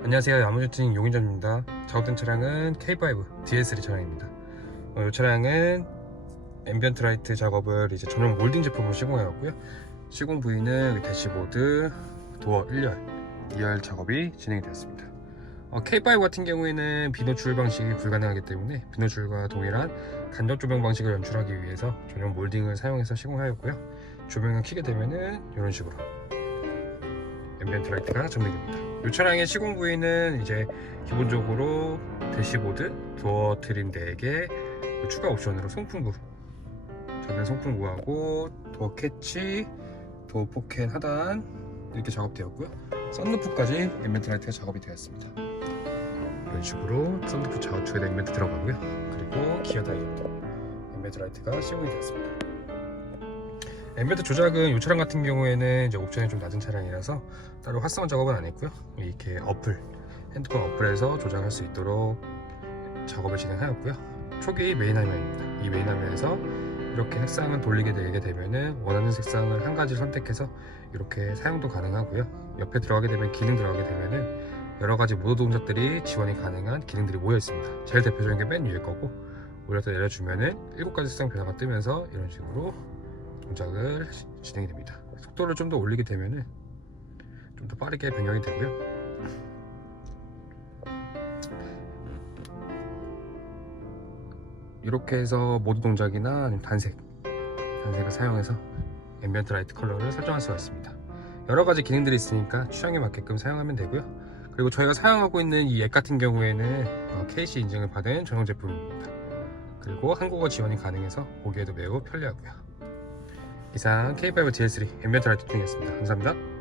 안녕하세요. 야무주팅 용인점입니다. 작업된 차량은 K5 DS3 차량입니다. 어, 이 차량은 앰비언트 라이트 작업을 이제 전용 몰딩 제품으로 시공해왔고요. 시공 부위는 대시보드, 도어 1열, 2열 작업이 진행이 되었습니다. 어, K5 같은 경우에는 비노출 방식이 불가능하기 때문에 비노출과 동일한 간접 조명 방식을 연출하기 위해서 전용 몰딩을 사용해서 시공하였고요. 조명을 켜게 되면은 이런 식으로 앰비언트 라이트가 전등됩니다. 이 차량의 시공 부위는 이제 기본적으로 대시보드, 도어 트림 4개, 추가 옵션으로 송풍구, 전면 송풍구하고 도어 캐치, 도어 포켓 하단 이렇게 작업되었고요. 썬루프까지 앰비언트 라이트가 작업이 되었습니다. 이런 식으로 썬루프 좌우측에도 앰비언트 들어가고요. 그리고 기어 다이ode 앰비언트 라이트가 시공이 되었습니다. 앰비언트 조작은 이 차량 같은 경우에는 이제 옵션이 좀 낮은 차량이라서 따로 활성화 작업은 안 했고요. 이렇게 어플, 핸드폰 어플에서 조작할 수 있도록 작업을 진행하였고요. 초기 메인 화면입니다. 이 메인 화면에서 이렇게 색상을 돌리게 되게 되면은 원하는 색상을 한 가지 선택해서 이렇게 사용도 가능하고요. 옆에 들어가게 되면 기능 들어가게 되면은 여러 가지 모드 동작들이 지원이 가능한 기능들이 모여 있습니다. 제일 대표적인 게 맨 위에 거고 올려서 내려주면은 7가지 색상 변화가 뜨면서 이런 식으로 동작을 진행이 됩니다. 속도를 좀 더 올리게 되면은 좀 더 빠르게 변경이 되고요. 이렇게 해서 모드 동작이나 단색, 단색을 사용해서 앰비언트 라이트 컬러를 설정할 수가 있습니다. 여러 가지 기능들이 있으니까 취향에 맞게끔 사용하면 되고요. 그리고 저희가 사용하고 있는 이 앱 같은 경우에는 어, KC 인증을 받은 전용 제품입니다. 그리고 한국어 지원이 가능해서 보기에도 매우 편리하고요. 이상 K5 GS3 앰비언트 라이트 튜닝이었습니다. 감사합니다.